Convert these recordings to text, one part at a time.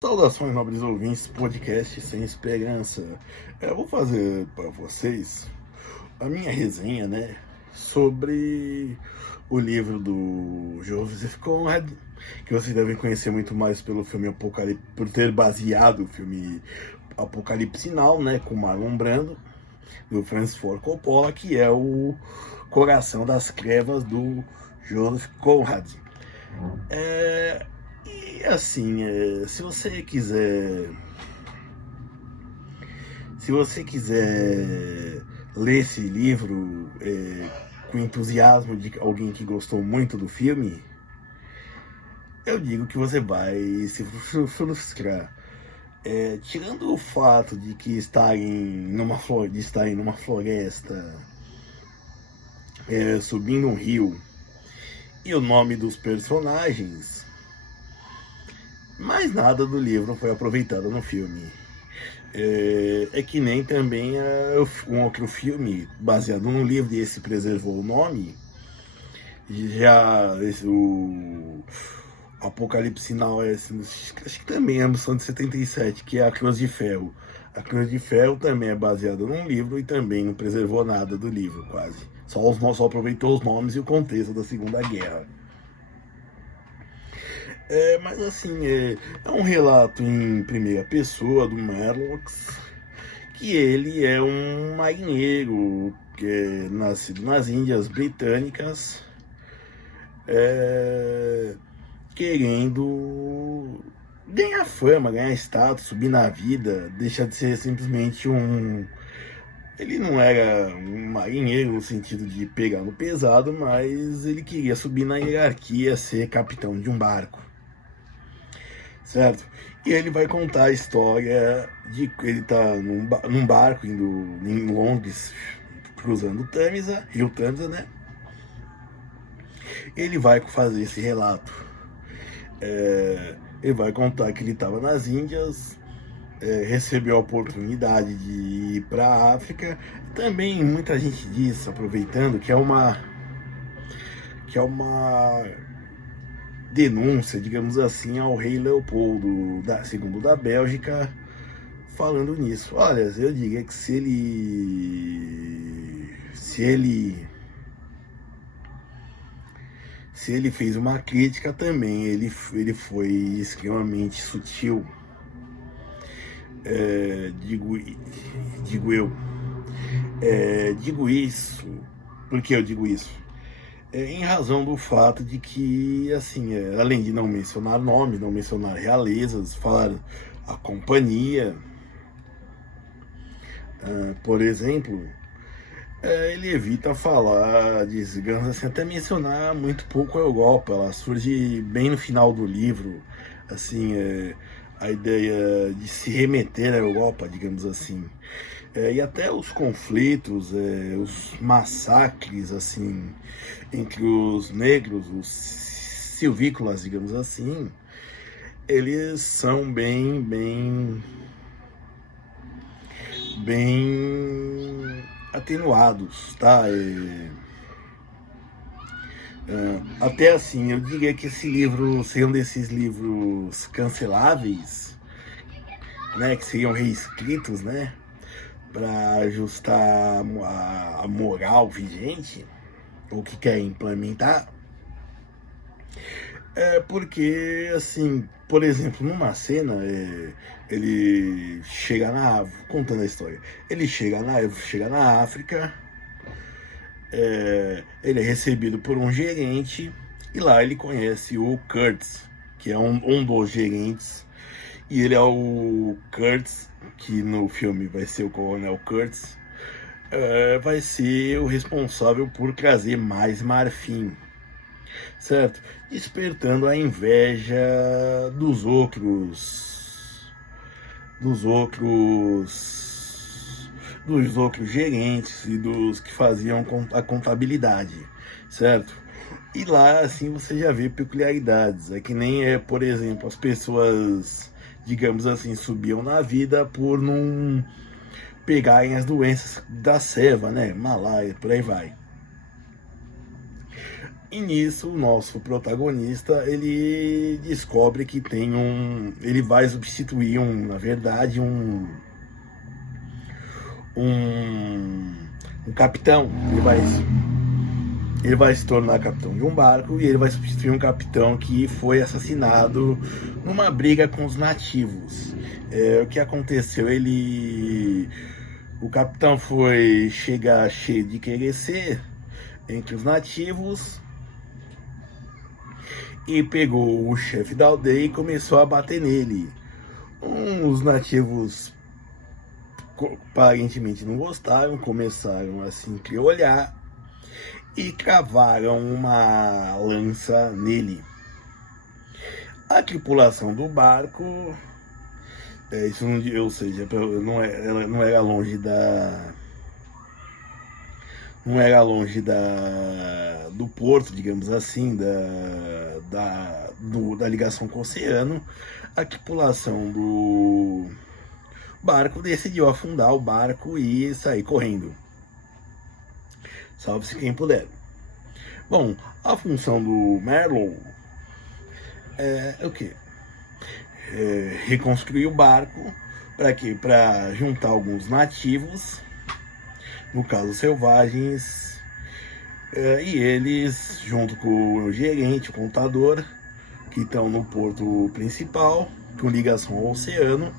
Saudações, nobres ouvintes, podcast Sem Esperança. Eu vou fazer para vocês a minha resenha, sobre o livro do Joseph Conrad, que vocês devem conhecer muito mais pelo filme Apocalipse, por ter baseado o filme Apocalipse Now, com Marlon Brando, do Francis Ford Coppola, que é o Coração das Trevas do Joseph Conrad. E assim, se você quiser ler esse livro com entusiasmo de alguém que gostou muito do filme, eu digo que você vai se frustrar. Tirando o fato de que estarem numa floresta, subindo um rio, e o nome dos personagens, mais nada do livro foi aproveitado no filme. É que nem também um outro filme baseado no livro, e esse preservou o nome. O Apocalipse Now, acho que também é a missão de 77, que é a Cruz de Ferro. A Cruz de Ferro também é baseada num livro e também não preservou nada do livro, quase. Só aproveitou os nomes e o contexto da Segunda Guerra. Mas assim, é um relato em primeira pessoa do Merlox, que ele é um marinheiro que é nascido nas Índias Britânicas, querendo ganhar fama, ganhar status, subir na vida, deixar de ser simplesmente um... Ele não era um marinheiro no sentido de pegar no pesado, mas ele queria subir na hierarquia, ser capitão de um barco, certo? E ele vai contar a história de que ele tá num barco indo em Londres, cruzando o Tâmisa, Rio Tâmisa, né? Ele vai fazer esse relato. Ele vai contar que ele estava nas Índias, recebeu a oportunidade de ir para a África. Também muita gente diz, aproveitando, que é uma denúncia, digamos assim, ao rei Leopoldo II da Bélgica, falando nisso. Olha, eu diria que se ele fez uma crítica também, ele foi extremamente sutil. Digo eu. Digo isso. Por que eu digo isso? Em razão do fato de que, assim, além de não mencionar nomes, não mencionar realezas, falar a companhia, por exemplo, ele evita falar, digamos assim, até mencionar muito pouco a Europa. Ela surge bem no final do livro, assim, a ideia de se remeter à Europa, digamos assim. E até os conflitos, os massacres, assim, entre os negros, os silvícolas, digamos assim, eles são bem atenuados, tá? Até assim, eu diria que esse livro seria um desses livros canceláveis, que seriam reescritos, para ajustar a moral vigente, ou que quer implementar. Porque, assim, por exemplo, numa cena, ele chega contando a história, ele chega na África, ele é recebido por um gerente, e lá ele conhece o Kurtz, que é um dos gerentes, e ele é o Kurtz, que no filme vai ser o Coronel Kurtz, vai ser o responsável por trazer mais marfim, certo? Despertando a inveja dos outros gerentes e dos que faziam a contabilidade, certo? E lá, assim, você já vê peculiaridades. É que nem, por exemplo, as pessoas, digamos assim, subiam na vida por não pegarem as doenças da ceva, Malária, por aí vai. E nisso, o nosso protagonista, ele descobre que tem ele vai substituir na verdade, um, um capitão. Ele vai se tornar capitão de um barco e ele vai substituir um capitão que foi assassinado numa briga com os nativos. O que aconteceu? O capitão foi chegar cheio de querer ser entre os nativos e pegou o chefe da aldeia e começou a bater nele. Os nativos aparentemente não gostaram, começaram a se entreolhar e cravaram uma lança nele. A tripulação do barco, isso não, ou seja, ela não era longe do porto, digamos assim, da ligação com o oceano. A tripulação do barco decidiu afundar o barco e sair correndo. Salve-se quem puder. Bom, a função do Merlow é o quê? Reconstruir o barco. Para quê? Para juntar alguns nativos, no caso selvagens, e eles, junto com o gerente, o contador, que estão no porto principal, com ligação ao oceano,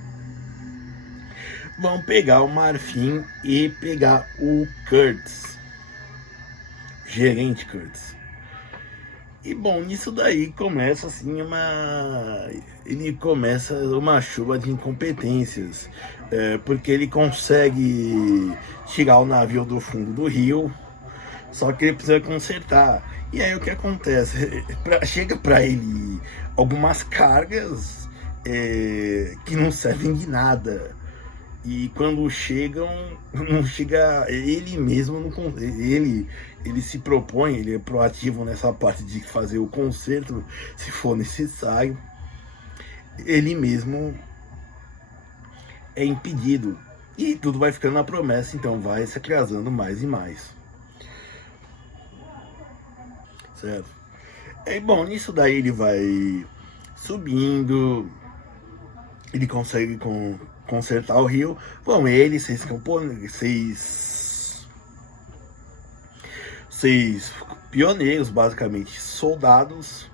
vão pegar o Marfim e pegar o Kurtz, gerente Kurtz. E bom, nisso daí começa assim uma chuva de incompetências, porque ele consegue tirar o navio do fundo do rio, só que ele precisa consertar. E aí o que acontece? Chega para ele algumas cargas que não servem de nada. E quando chegam, não chega ele mesmo, ele se propõe, ele é proativo nessa parte de fazer o conserto, se for necessário. Ele mesmo é impedido. E tudo vai ficando na promessa, então vai se atrasando mais e mais. Certo? Bom, nisso daí ele vai subindo, ele consegue consertar o rio. Vão ele, seis pioneiros, basicamente soldados,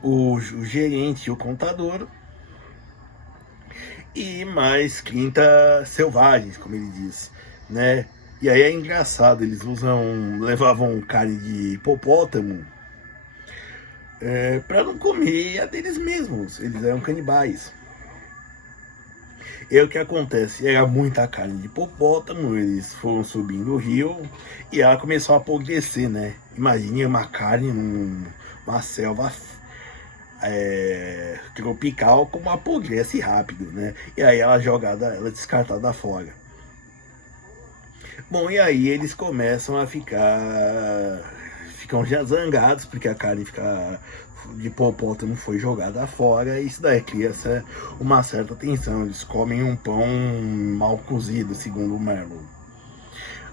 o gerente e o contador, e mais 30 selvagens, como ele diz, né? E aí é engraçado, eles levavam carne de hipopótamo para não comer a deles mesmos, eles eram canibais. E o que acontece? Era muita carne de hipopótamo, eles foram subindo o rio e ela começou a apodrecer, né? Imagine uma carne numa selva tropical, como apodrece rápido, né? E aí ela é descartada fora. Bom, e aí eles começam a ficam já zangados, porque a carne de hipopótamo foi jogada fora, e isso daí cria uma certa tensão. Eles comem um pão mal cozido, segundo o Merlow.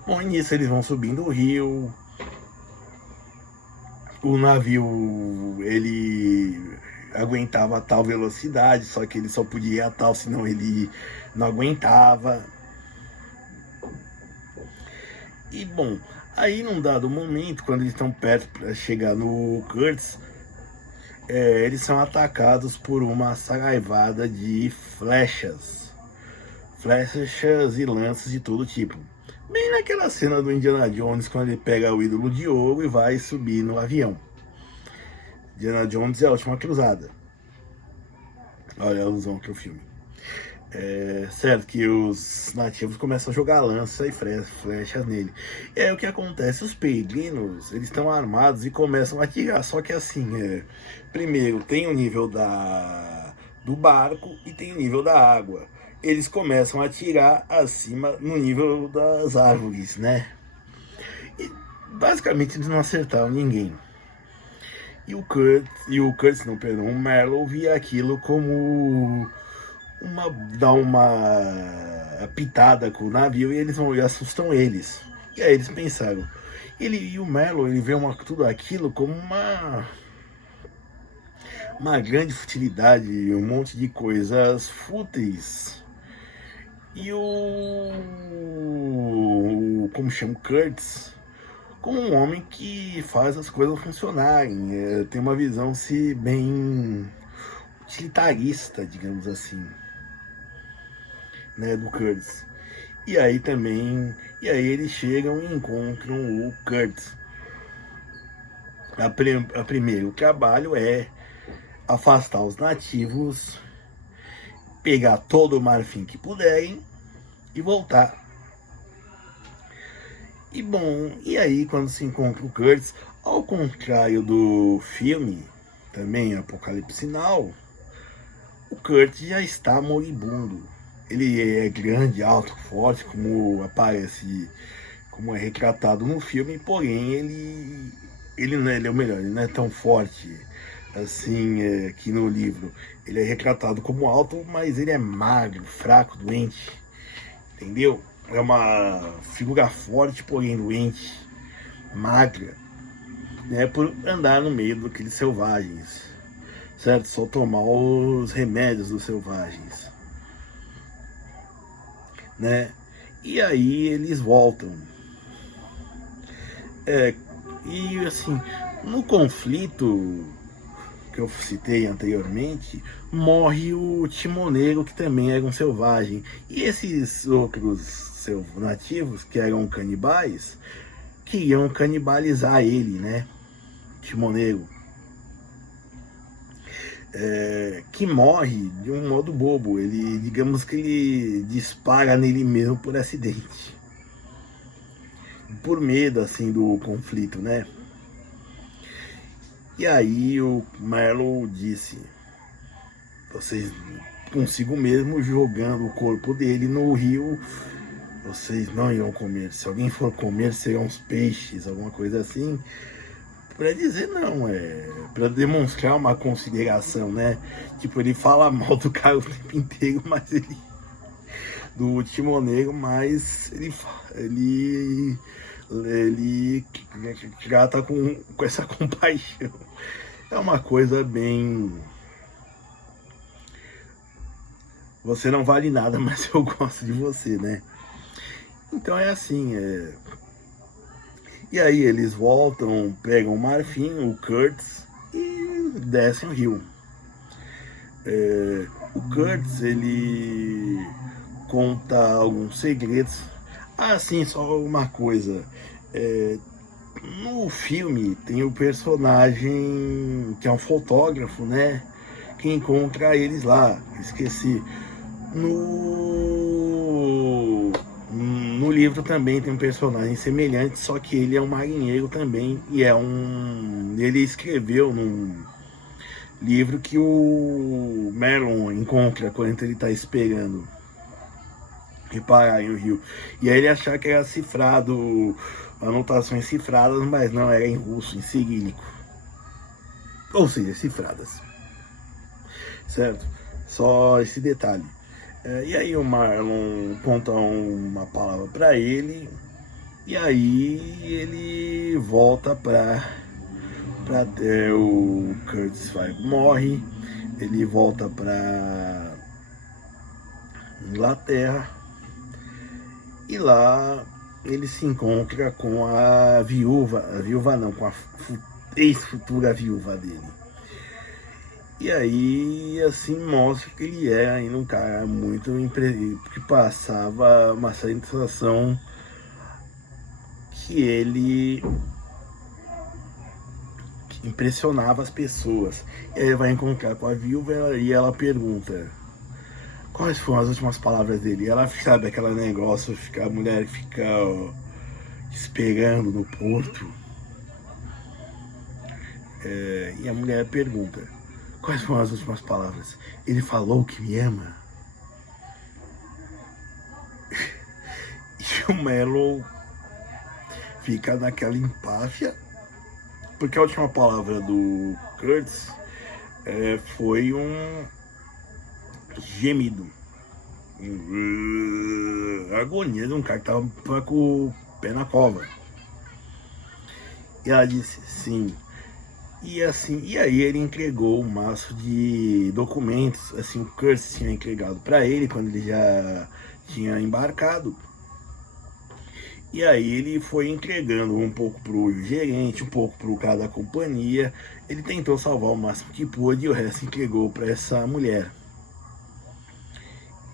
Bom, e nisso eles vão subindo o rio. O navio, ele aguentava tal velocidade, só que ele só podia ir a tal, senão ele não aguentava. E bom, aí num dado momento, quando eles estão perto para chegar no Kurtz, eles são atacados por uma saraivada de flechas e lanças de todo tipo. Bem naquela cena do Indiana Jones, quando ele pega o ídolo de ouro e vai subir no avião. Indiana Jones é a Última Cruzada. Olha a alusão que o filme. Certo que os nativos começam a jogar lança e flechas nele. E aí o que acontece? Os peregrinos, eles estão armados e começam a atirar. Só que assim, primeiro tem o nível do barco e tem o nível da água. Eles começam a atirar acima no nível das árvores, né? E basicamente eles não acertaram ninguém. E o Merlow via aquilo como dar uma pitada com o navio, e eles vão e assustam eles. E aí eles pensaram. E o Merlin, ele vê tudo aquilo como uma grande futilidade, um monte de coisas fúteis. E como chama, o Kurtz, como um homem que faz as coisas funcionarem, tem uma visão bem utilitarista, digamos assim, né, do Kurtz. E aí eles chegam e encontram o Kurtz. Primeiro trabalho é afastar os nativos, pegar todo o marfim que puderem e voltar. E bom, e aí quando se encontra o Kurtz, ao contrário do filme, também Apocalipse Now, o Kurtz já está moribundo. Ele é grande, alto, forte, como aparece, como é retratado no filme, porém ele não é, ele é o melhor, ele não é tão forte assim que no livro. Ele é retratado como alto, mas ele é magro, fraco, doente, entendeu? É uma figura forte, porém doente, magra, né, por andar no meio daqueles selvagens, certo? Só tomar os remédios dos selvagens, né? E aí eles voltam. E assim, no conflito que eu citei anteriormente, morre o timoneiro, que também era um selvagem. E esses outros nativos, que eram canibais, queriam canibalizar ele, né? Timoneiro. Que morre de um modo bobo. Ele, digamos que ele dispara nele mesmo por acidente. Por medo, assim, do conflito, né? E aí o Merlin disse: vocês, consigo mesmo, jogando o corpo dele no rio, vocês não irão comer. Se alguém for comer, serão os peixes, alguma coisa assim. Pra dizer não, pra demonstrar uma consideração, né? Tipo, ele fala mal do cara o tempo inteiro, mas do timoneiro, mas ele trata com essa compaixão. É uma coisa bem... Você não vale nada, mas eu gosto de você, né? Então é assim, E aí eles voltam, pegam o marfim, o Kurtz, e descem o rio. O Kurtz, ele conta alguns segredos. Ah, sim, só uma coisa. No filme tem o personagem que é um fotógrafo, né? Que encontra eles lá. Esqueci. No livro também tem um personagem semelhante, só que ele é um marinheiro também. E ele escreveu num livro que o Merlin encontra quando ele está esperando reparar em o rio. E aí ele achava que era cifrado, anotações cifradas, mas não, era em russo, em cirílico. Ou seja, cifradas. Certo? Só esse detalhe. E aí o Marlon conta uma palavra para ele, e aí ele volta para o Kurtz morre, ele volta para Inglaterra, e lá ele se encontra com a viúva não, com a ex-futura viúva dele. E aí, assim, mostra que ele é ainda um cara muito que passava uma sensação que ele impressionava as pessoas. E aí ele vai encontrar com a viúva e ela pergunta quais foram as últimas palavras dele. E ela sabe aquele negócio, a mulher fica esperando no porto. E a mulher pergunta: quais foram as últimas palavras? Ele falou que me ama? E o Merlin fica naquela empáfia, porque a última palavra do Kurtz foi um gemido, agonia de um cara que tava com o pé na cova. E ela disse sim. E assim, e aí ele entregou um maço de documentos, assim, o Kurtz tinha entregado para ele quando ele já tinha embarcado. E aí ele foi entregando um pouco pro gerente, um pouco pro cara da companhia. Ele tentou salvar o máximo que pôde e o resto entregou para essa mulher.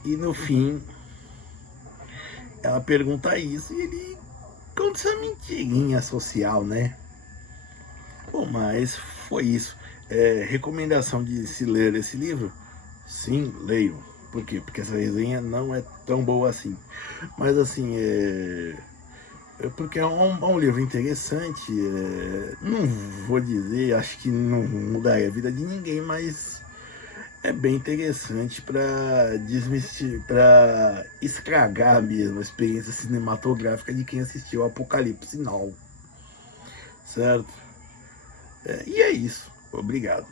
E no fim, ela pergunta isso e ele conta essa mentirinha social, né? Bom, mas foi isso. Recomendação de se ler esse livro? Sim, leio. Por quê? Porque essa resenha não é tão boa assim. Mas assim, porque é um livro interessante. Não vou dizer, acho que não mudaria a vida de ninguém, mas é bem interessante para para estragar mesmo a experiência cinematográfica de quem assistiu Apocalipse Now. Certo? E é isso. Obrigado.